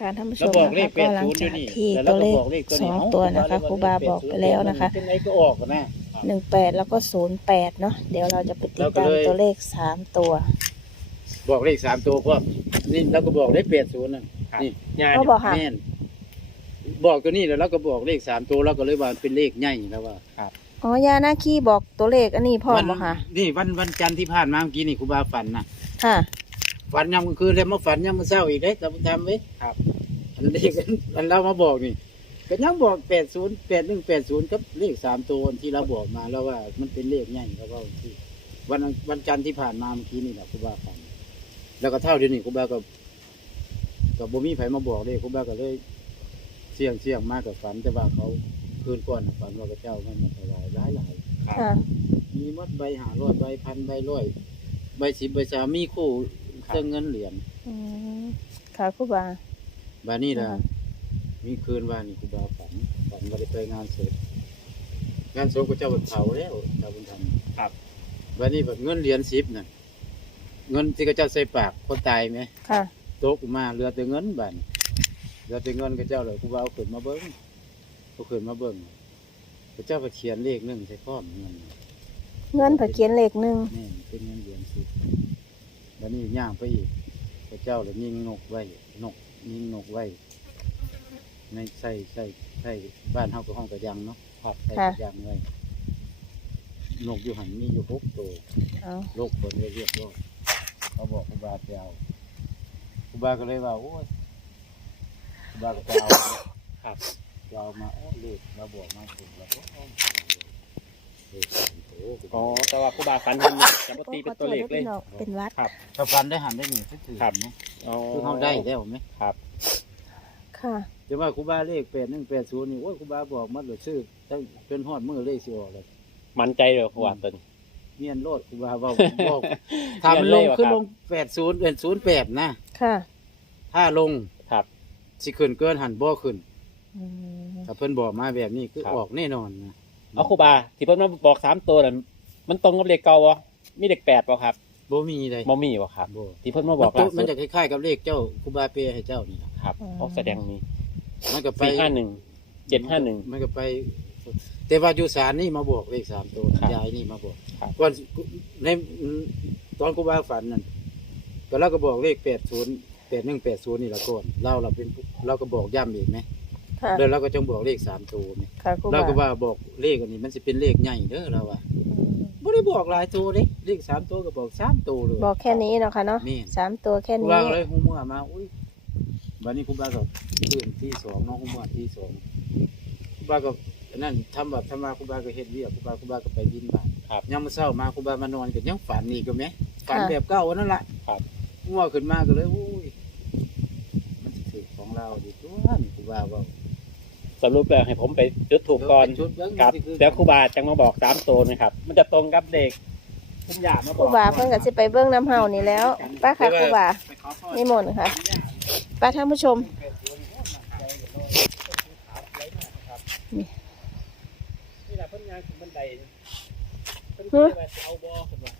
การท่านผู้ชแล้วมบอกนะเลคะขแปก็ดหลังศูนย์อจายู่กนี่ที่แล้วตัวเราเลก็ขบอกเลขตัวนี้เาสองตัวนะคะครูบาบอกไปแล้วนะคะเป็นไงก็ออกกันนะหนึ่งแปดแล้วก็ศูนย์แปดเนาะเดี๋ยวเราจะไปติดแล้วก็ตามเลยตัวเลขสามตัว บอกเลขสามตัวก็นี่เราก็บอกเลขแปดศูนย์นั่นครับนี่ยาก็บอกค่ะแม่นบอกตัวนี้แล้วเราก็บอกเลขสามตัวเราก็เลยว่ามันเป็นเลขใหญ่แล้วว่าอ๋อยาหน้าขี้บอกตัวเลขอันนี้พ่อวับ่ค่ะ นี่วันวันจันทร์ที่ผ่านมาเมื่อกี้นี่ครูบาฝันนะค่ะ ฝันยามกลางคืนแล้วมาฝันยามมื้อเช้าอีกได้จำจำไว้ครับ อันเลขอันเรามาบอกนี่ก็ยังบอกแปดศูนย์แปดหนึ่งแปดศูนย์กับเลขสามตัวที่เราบอกมาแล้วว่ามันเป็นเลขใหญ่แล้วก็ที่วันวันจันทร์ที่ผ่านมาเมื่อกี้นี่แหละครูบาฝันแล้วก็เท่าเดียวนี้ครูบาก็ก็บ่มีไผมาบอกเลยครูบาก็เลยเสี่ยงเสี่ยงมากกับฝันแต่ว่าเขาคืนก่อนฝันว่าพระเจ้ามันมาถวายหลายหลายค่ะ มีหมดใบหาร้อยใบพันใบร้อย ใบสิบใบสามมีคู่ เครื่องเงินเหรียญอืมค่ะครูบา บานี่ละค่ะมีคืนว่านี่ครูบาฝันฝันว่าได้ไปงานศพงานศพก็เจ้าไปเผาแล้วเจ้าบุญธรรมครับ บานี่แบบเงินเหรียญสิบน่ะเงินที่เขาเจ้าใส่ปากคนตายไหมค่ะตกมาเหลือแต่เงินบานเหลือแต่เงินก็เจ้าเลยครูบาเอาขึ้นมาเบิ้งเอาขึ้นมาเบิ้งพระเจ้าไปเขียนเลขหนึ่งใส่ข้อมเงิน เงินผักเขียนเลขหนึ่งนี่เป็นเงินเหรียญสิบ แล้วนี่ย่างไปอีกพระเจ้าเลยยิงนกไว้นกยิงนกไว้ในใส่ใส่ใส่บ้านเฮาก็ห้องกระยังเนาะครับใส่กระยังไว้นกอยู่หันมีอยู่หกตัวเอาโลกคนเรียกว่าเขาบอกครูบาไปเอาครูบาก็เลยว่าโอ้ยครูบาก็ไปเอาครับไปเอามาโอ้เลขเราบอกมาถูกแล้วก็เอาเลขสามตัวอ๋อแต่ว่าครูบาฝันเห็นจะปตีเป็นตัวเลขเลยขอโทษด้วยพี่น้องเป็นวัดครับถ้าฟันได้หันได้หนึ่งถือครับ ไหมอ๋อคือเขาได้แล้วไหมครับ ค่ะ แต่ว่าครูบาเลขแปดหนึ่งแปดศูนย์นี่โอ้ยครูบาบอกมัดเลยซื้อตั้งจนฮอดมือเลขสิออกเลยมั่นใจเลยครูบาตัวนี้เมียนโลดครูบาบอกบอกถ้ามันลงเมียนเลยเหรอขึ้นครับลงแปดศูนย์เป็นศูนย์แปดนะ ค่ะ ถ้าลงครับ สิขึ้นเกินหันบ่ขึ้นอืมถ้าเพิ่นบอกมาแบบนี้คือครับ ออกแน่นอนนะ เอาครูบาที่เพิ่นมาบอกสามตัวนั่นมันตรงกับเลขเก่าวะมีเลขแปดป่ะครับบ่มีเลยบ่มีป่ะครับ บ่ที่เพิ่นมาบมัอนกตุล่ามันสุดจะคล้ายๆกับเลขเจ้าครูบาเปยให้เจ้านี่ล่ะครับออกแสดงมีมันก็ไปสี่ห้าหนึ่งเจ็ดห้าหนึ่ง มันก็ไป แต่ว่าอยู่ศาลนี่มาบอกเลขสามตัวครับยายนี่มาบอกครับ ก่อนในตอนครูบาฝันนั่นก็เราก็บอกเลขแปดศูนย์แปดหนึ่งแปดศูนย์นี่ละก่อนเราเราเป็นเราก็บอกย้ำอีกไหม ค่ะ แล้วเราก็จงบอกเลขสามตัวนี่ค่ะครูเราบาก็ว่าบอกเลขอันนี้มันจะเป็นเลขใหญ่เด้อเราว่าอืมไม่ได้บอกหลายตัวเลยเลขสามตัวก็บอกสามตัวเลย บอกแค่นี้เนาะค่ะเนาะนี่ สามตัวแค่ครูนี้ บาก็เลยหูเมื่อมาอุ้ยบัดนี้ครูบาก็ตื่นที่สองเน้องหูเมื่อที่สองครูบาก็นั่นทำแบบทำมาครูบาก็เฮ็ดเวียกครูบาครูบาก็ไปบินบาตครับ ยังมาเศร้ามาครูบามานอนก็ยังฝันนี่ก็ไหมฝันแบบเก่านั่นแหละครับงัวขึ้นมาก็เลยอุ้ยมันสิถือของเราดิตัวนี่ครูบาว่า สรุปแล้วให้ผมไปจุดถูกก่อนเชุดเงครับนี่อแล้วครูบาจังมาบอกสามตัวนะครับ มันจะตรงกับเด็กผมอยากมาคบรูอกบาเพิ่นก็สิไปเบิ้งน้ำเฮานี่แล้วป้าค่ะครูบาไปขอพรนิมนต์ค่ะป้าท่านผู้ชมนี่แหละเพิ่นงานขึ้นบันไดเพิ่นฮะว่าจะเอาบ่เพิ่นว่า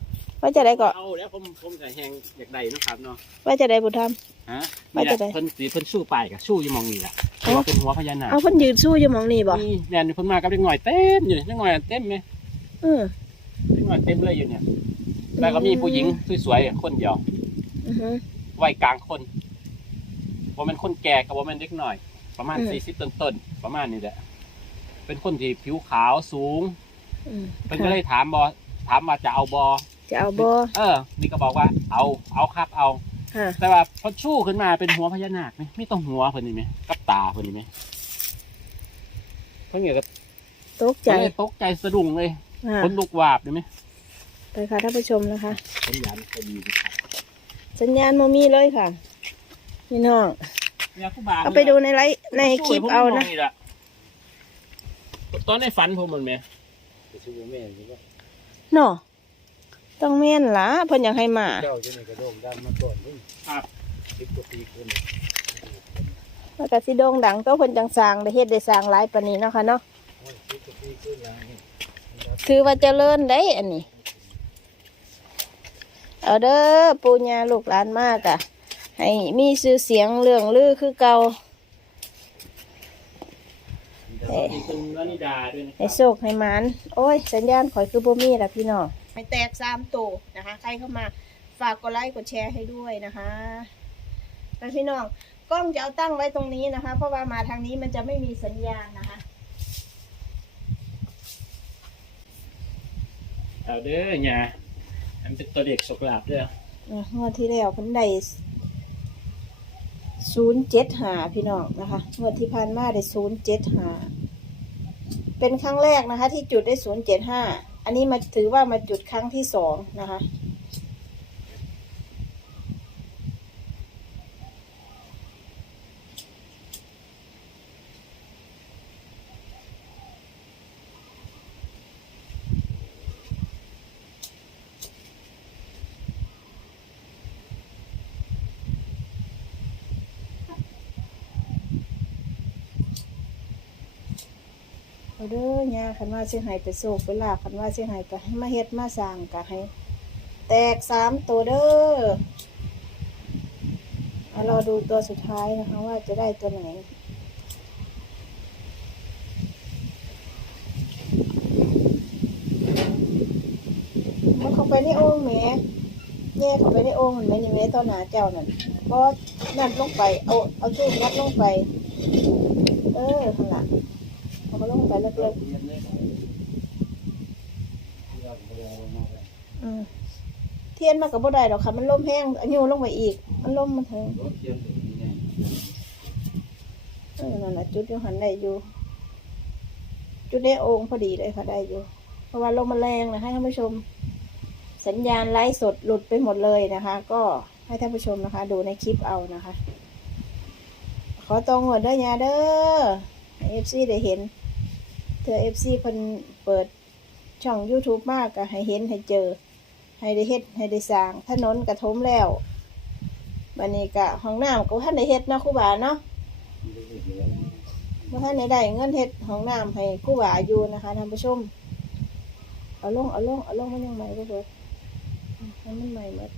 ว่าจะได้ก็เอาแล้วผมผมจะแหงอยากได้เนาะครับเนาะว่าจะได้บุญธรรมฮะว่านี่แหจะละได้เพิ่นสีเพิ่นสู้ไปกับสู้อยู่หมองนี่แหละเอ้าว่า เป็นหัวพญานาคเอาเพิ่นยืนสู้อยู่หมองนี่บ่นี่แนนเพิ่นมากับเด็กหน่อยเต็มอยู่นี่เด็กหน่อยเต็มไหมเออเด็กหน่อยเต็มเลยอยู่เนี่ย แล้วก็มีผู้หญิงสวยๆคนเดียวอือฮึวัยกลางคนว่ามันคนแก่กับว่ามันเด็กหน่อย ประมาณอืมสี่สิบต้นๆประมาณนี้แหละ เป็นคนที่ผิวขาวสูงอืมเพิ่นก็เลยถามบอถามว่าจะเอาบอจะเอาบ่เออ นี่ก็บอกว่า เอาเอาครับเอา ค่ะ แต่ว่าพอชู้ขึ้นมาเป็นหัวพญานาคไหมไม่ต้องหัวเพิ่นนี่ไหมกับตาเพิ่นนี่ไหมเพิ่นเนี่ยก็ตกใจเลยตกใจสะดุ้งเลยค่ะคนลุกวาบเลยไหมไปค่ะท่านผู้ชมนะคะ สัญญาณก็ดีนะครับสัญญาณโมมีเลยค่ะพี่น้องเนี่ยครูบาเอาไปดูในไลฟ์ในคลิปเอานะแหลตอนในฝันผมมันไหมไปสู้แม่นี่ว่าเนาะ ต้องแม่นล่ะเพิ่นอยากให้มา เจ้าจะนี่กระโดงดังมาก่อนนี่ครับ สิบกว่าปีขึ้นแล้วก็สิโด่งดังก็เพิ่นจังสร้างได้เฮ็ดได้สร้างหลายปานนี้เนาะค่ะเนาะโอ้ยสิบกว่าปีขึ้นแล้วนี่ถือว่าเจริญได้อันนี้ เอาเด้อปู่ย่าลูกหลานมากอะให้มีชื่อเสียงเรื่องลือคือเก่าสวัสดีคุณวนิดาด้วยนะคให้รับ โชคให้หมันโอ้ย สัญญาณข่อยคือบ่มีล่ะพี่น้อง ให้แตกสามตัวนะคะ ใครเข้ามาฝากกดไลค์กดแชร์ให้ด้วยนะคะแล้วพี่น้องกล้องจะเอาตั้งไว้ตรงนี้นะคะ เพราะว่ามาทางนี้มันจะไม่มีสัญญาณนะคะ เอาเด้อเนี่ยอันเป็นตัวเด็กสกลาบเด้ออะงวดที่แล้วเพิ่นได้ศูนย์เจ็ดหาพี่น้องนะคะงวดที่ผ่านมาได้ศูนย์เจ็ดหาเป็นครั้งแรกนะคะ ที่จุดได้ศูนย์เจ็ดห้า อันนี้มาถือว่ามาจุดครั้งที่สองนะคะ เด้อย่าคันว่าเสียหายไปโศกไปลาบคันว่าเสียหายไปให้มาเฮ็ดมาสร้างกะให้ แตกสามตัวเด้อเอารอดูตัวสุดท้ายนะคะว่าจะได้ตัวไหนมันเข้าไปในโอ่งแหมแย่เข้าไปในโอ่งมันไหมนี่แม่ตอนหนาเจ้านั่นเพราะนั่นลงไป เอาเอาทูบนัดลงไป เออข้างหลัง เอามาลงไปแล้วเดียวอืมเทียนมากับบ่ได้ดอกค่ะ มันล่มแห้งอันนี้ลงไปอีก มันล่มมันเถอะเออนั่นแหละจุดอยูหันได้อยู่ จุดในโอ่งพอดีเลยค่ะได้อยู่ เพราะว่าลมมันแรงนะให้ท่านผู้ชม สัญญาณไลฟ์สดหลุดไปหมดเลยนะคะ ก็ให้ท่านผู้ชมนะคะ ดูในคลิปเอานะคะ ขอตรงหมดเด้อยาเด้อเอฟซีได้เห็น เธอเอฟซีเพิ่นเปิดช่อง YouTube มากก็ให้เห็นให้เจอ ให้ได้เฮ็ดให้ได้สร้างถนนกระทมแล้วบันนี้กะห้องน้ำก็ท่านได้เฮ็ดเนาะครูบาเนาะเมื่อท่านได้ได้เงินเฮ็ดห้องน้ำให้ครูบาอยู่นะคะท่านผู้ชมเอาลงเอาลงเอาลงมันยังใหม่บ่เบิดให้มันใหม่หมด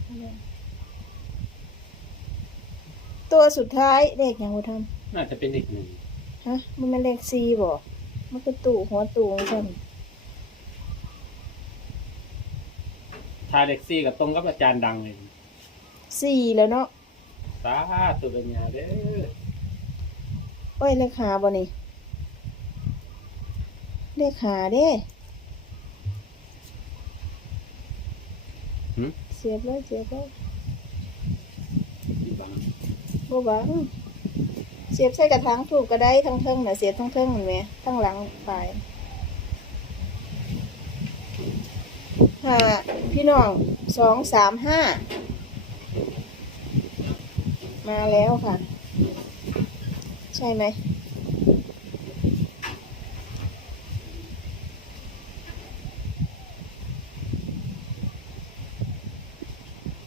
ตัวสุดท้ายเลขหยังบ่ทำน่าจะเป็นเด็กหนึ่งฮะมันเป็นเลขสี่บ่ มันคือตู่หัวตู่ของฉันทาเด็กซี่กับตรงกับอาจารย์ดังเลยสี่แล้วเนาะสาธุเป็นยาเด้อโอ้ยเลขหาบ่นี่เลขหาเด้เสียบเลยเสียบเลยที่บังบ่บังเสียบใส่กระถางถูกก็ได้ทั้งเทิงน่ะเสียบทั้งเทิงเห็นไหมทั้งหลังปลายห้าพี่น้องสองสามห้ามาแล้วค่ะ ใช่ไหม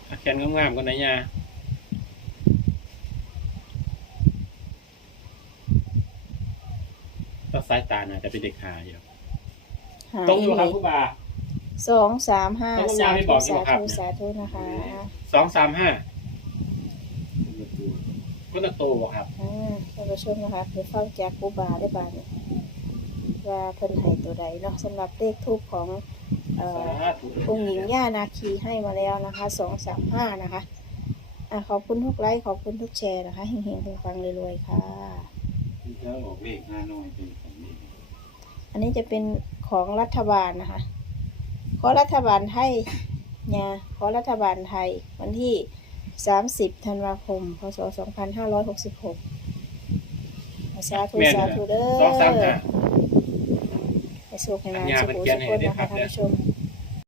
อาแขนงามๆกันนะยา สายตาน่ะจะเป็นเด็กหาอยู่หาตรงอยู่ครับอีกครูบา สองสามห้าแล้วคุณสายายไม่ธุบอกใช่สาไหมครับ ธุสาธุนะคะสองสามห้าก็ตะโตครับ อ่าท่านผู้ชมนะคะเดี๋ยวฟังจากครูบาได้บาดเนี่ยว่าเพิ่นให้ตัวใดเนาะสำหรับเลขทูปของเอ่อ สาธุองค์หญิงย่านาคีให้มาแล้วนะคะสองสามห้านะคะอะขอบคุณทุกไลค์ขอบคุณทุกแชร์นะคะเฮงๆปังๆรวยๆค่ะจะออกเลขห้าน้อยเป็นข องนี้อันนี้จะเป็นของรัฐบาลนะคะ ขอรัฐบาลไทยเนี่ยขอรัฐบาลไทยวันที่ 30 ธันวาคม พศ 2566สาธุแม่นสาเลยธุเด้อสองสามห้าให้สุขให้นานอันยาสุมันขุเขียนสุขให้คนได้นะครัคะบท่านผู้ชม